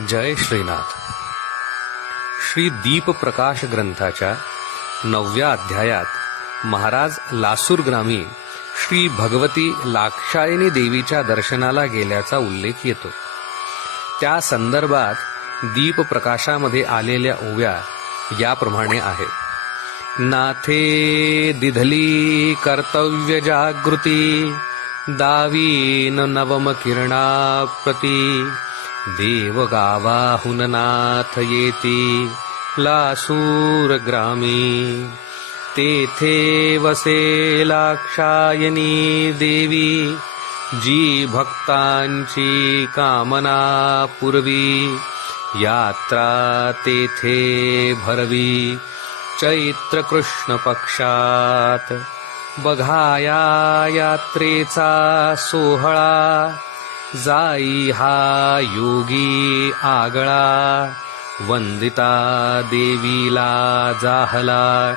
जय श्रीनाथ. श्री दीप प्रकाश ग्रंथाच्या 9व्या अध्यायात महाराज लासूरग्रामी श्री भगवती लाक्षायणी देवीच्या दर्शनाला गेल्याचा उल्लेख येतो. त्या संदर्भात दीप प्रकाशामध्ये आलेल्या ओव्या याप्रमाणे आहेत. नाथे दिधली कर्तव्य जागृती दावीन नवम किरणा प्रती देव गावाहुन नाथ येती लासूर ग्रामी तेथे वसे लाक्षायणी देवी जी भक्तांची कामना पुरवी यात्रा तेथे भरवी चैत्र कृष्ण पक्षात बघाया यात्रेचा सोहळा जाई हा योगी आगळा वंदिता देवीला जाहला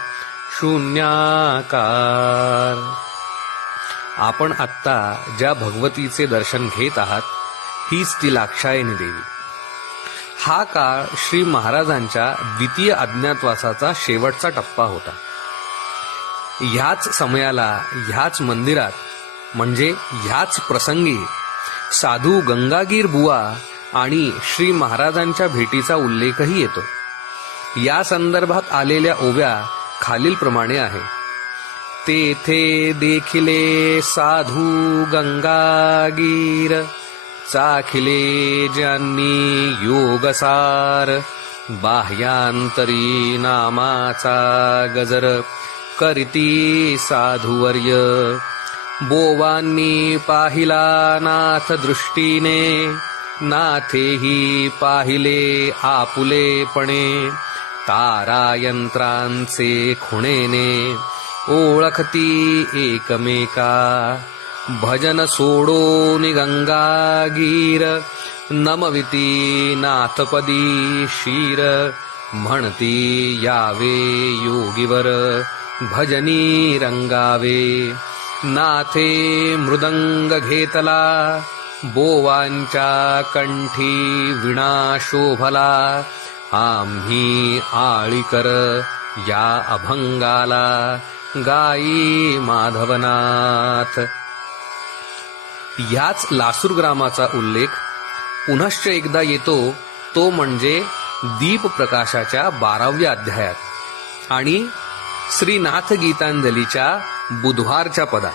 शून्याकार. आपण आत्ता ज्या भगवतीचे दर्शन घेत आहात हीच ती लाक्षायणी देवी. हा काळ श्री महाराजांच्या द्वितीय अज्ञातवासाचा शेवटचा टप्पा होता. ह्याच समयाला ह्याच मंदिरात म्हणजे ह्याच प्रसंगी साधू गंगागीर बुवा आणि श्री महाराजांच्या भेटीचा उल्लेखही येतो. या संदर्भात आलेल्या ओव्या खालीलप्रमाणे आहे. तेथे देखिले साधू गंगागीर चाखिले ज्यांनी योगसार बाह्यांतरी नामाचा गजर करीती साधुवर्य बोवांनी पाहिला नाथ दृष्टीने नाथेही पाहिले आपुलेपणे तारायंत्रांचे खुणेने ओळखती एकमेका भजन सोडोन गंगागीर नमविती नाथपदी शीर म्हणती यावे योगीवर भजनी रंगावे नाथे मृदंग घेतला बोवांच्या कंठी विणा शोभला आम्ही आळीकर या अभंगाला गाई माधवनाथ. ह्याच लासूर ग्रामाचा उल्लेख पुनश्च एकदा येतो तो म्हणजे दीप प्रकाशाच्या 12व्या अध्यायात आणि श्रीनाथ गीतांजलीच्या बुधवारच्या पदात.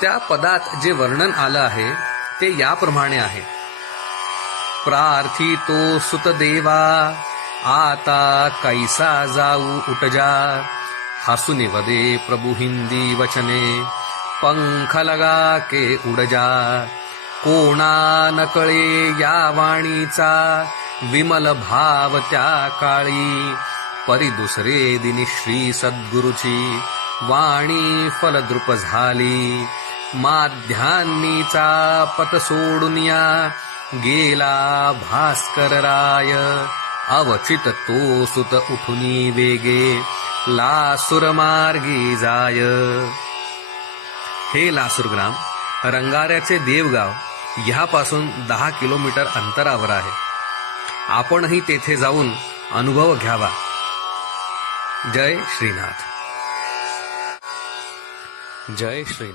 त्या पदात जे वर्णन आलं आहे ते याप्रमाणे आहे. प्रार्थितो सुतदेवा आता कैसा जाऊ उटजा हसुनि वदे प्रभु हिंदी वचने पंख लगा के उडजा कोणा नकळे या वाणीचा विमल भाव त्या काळी परी दुसरे दिनी श्री सद्गुरुची वाणी फलद्रुप झाली माध्यान्नीचा पत सोडूनिया गेला भास्कर राय अवचित तो सुत उठुनी वेगे लासूर मार्गी जाय. हे लासूरग्राम रंगाऱ्याचे देवगाव ह्यापासून 10 किलोमीटर अंतरावर आहे. आपणही तेथे जाऊन अनुभव घ्यावा. जय श्रीनाथ. जय श्रीनाथ.